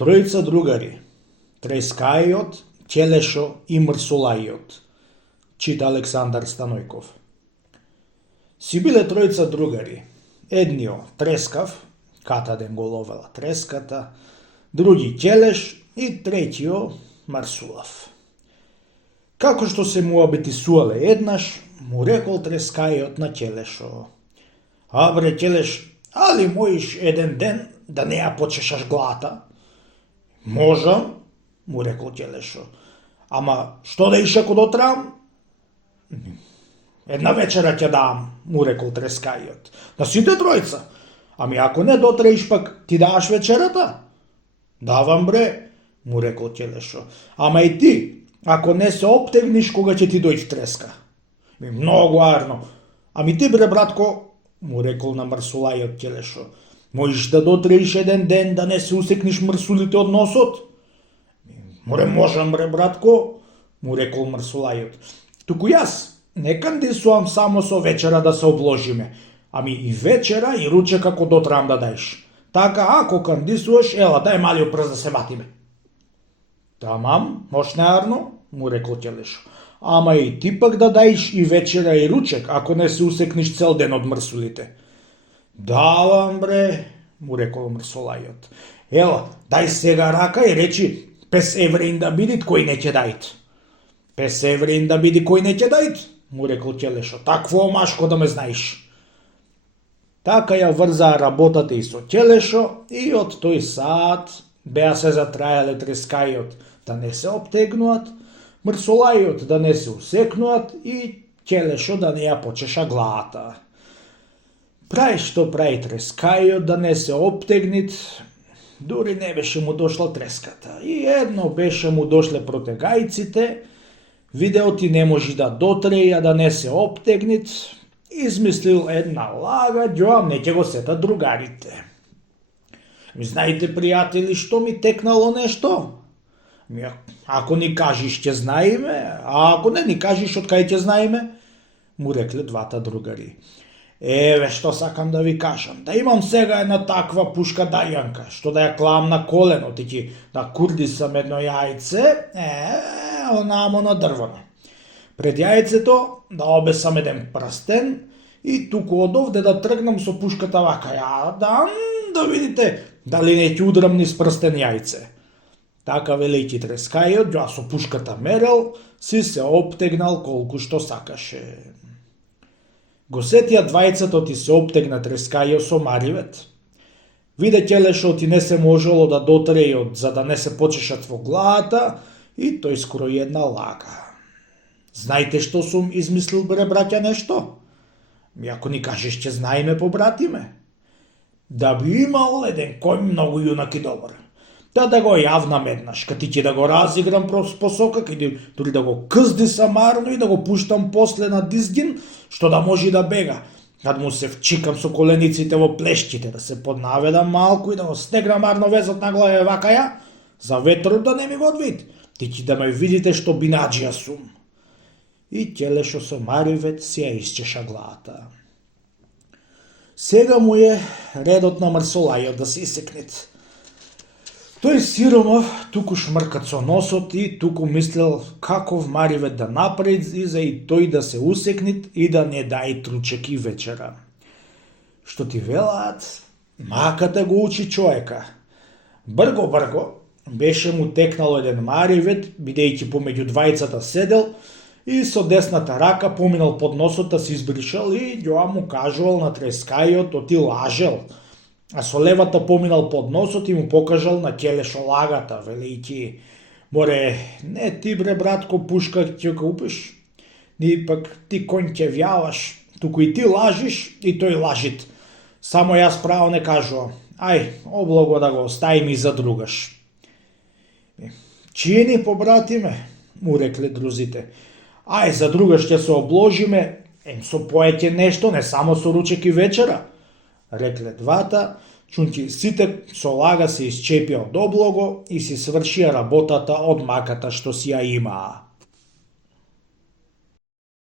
Тројца другари, Трескајот, Ќелешо и Мрсулајот, чита Александар Станојков. Си биле тројца другари. Еднио Трескав, катаден го ловела треската, други Ќелеш и третио Марсулав. Како што се му обетисуале еднаш, му рекол Трескајот на Ќелешо: А бре Ќелеш, али можеш еден ден да не ја почешаш глата? Можам, му рекол Ќелешо. Ама што да иш ако дотрам? Една вечера ќе дам, му рекол Трескајот. На сите тројца. Ами ако не дотреиш пак ти даваш вечерата? Давам бре, му рекол Ќелешо. Ама и ти, ако не се оптегниш кога ќе ти дојде треска. Многу арно. Ами ти бре братко, му рекол на Мрсулајот Ќелешо. Можеш да дотреиш еден ден да не се усекниш мрсулите од носот? Можам бре братко, му рекол Мрсулајот. Туку јас не кандисувам само со вечера да се обложиме, ами и вечера и ручек ако дотрам да дајш. Така ако кандисуваш, ела дај малиот прст да се ватиме. Тамам, мошнеарно, му рекол Ќелешо. Ама и ти пак да дајш и вечера и ручек, ако не се усекниш цел ден од мрсулите. Давам бре, му рекол Мрсулајот. Ела, дај сега рака и речи 5 евреин да бидит кој не ќе дајт. 5 евреин да биди кој не ќе дајт, му рекол Ќелешо. Такво омашко да ме знаеш. Така ја врзаа работата и со Ќелешо и од тој саат беа се затрајале Трескајот да не се оптегнуат, Мрсулајот да не се усекнуат и Ќелешо да не ја почеша главата. Прај што прај Трескајот да не се оптегнит, дури не беше му дошла треската. И едно беше му дошле протегајците, видеот и не може да дотре, а да не се оптегнит, измислил една лага, ѓоам не ќе го сетат другарите. Знаете, пријатели, што ми текнало нешто? Ако ни кажиш ќе знаеме, а ако не ни кажиш од кај ќе знаеме, му рекле двата другари. Еве што сакам да ви кажам, да имам сега една таква пушка дајанка, што да ја клам на колено, тики да курдисам едно јајце, онамо на дрвоне. Пред јајцето да обесам еден прстен и туку од овде да тргнам со пушката вака, да видите дали не ќе удрам низ прстен јајце. Така велејќи Трескајот, ја со пушката мерел, си се оптегнал колку што сакаше. Го сетија двајцата ти се оптегна Трескајот со маривет. Виде Ќелешо ти не се можело да дотрејот за да не се почешат во главата и тој скрои една лага. Знаете што сум измислил бре браќа нешто? Ако ни кажеш ќе знаеме побратиме. Да би имал еден кој многу јунак и добар. Да го јавнам еднаш, кај ти ќе да го разиграм посока, кај дури да го кздисам арно и да го пуштам после на дизгин, што да може да бега. Кад му се вчикам со колениците во плешките, да се поднаведам малку и да го стегнам арно везот на главе вака ја, за ветрот да не ми го одвид. Ти ќе да ме видите што бинаџија сум. И Ќелешо со маривет си ја исчеша главата. Сега му е редот на Мрсулајот да се исекнет. Тој сиромав туку шмркат со носот и туку мислел каков маривет да направи за и тој да се усекнит и да не дај ручек и вечера. Што ти велаат, маката го учи човека. Брго беше му текнало еден маривет, бидејќи помеѓу двајцата седел и со десната рака поминал под носот, се избришал и ѓоа му кажувал на Трескајот, ти лажел. А со левата поминал под носот и му покажал на Ќелешо лагата, велејќи: море, не ти бре братко пушка ќе купиш, ни пак ти конј ќе вјаваш, туку и ти лажиш и тој лажит. Само јас право не кажувам. Ај, облого да го оставим и за другаш. Чини побратиме, му рекле друзите. Ај, за другаш ќе се обложиме, со поеќе нешто, не само со ручек и вечера, рекле двата, чунки сите со лага се исчепија од облого и си свршија работата од маката што си ја имаа.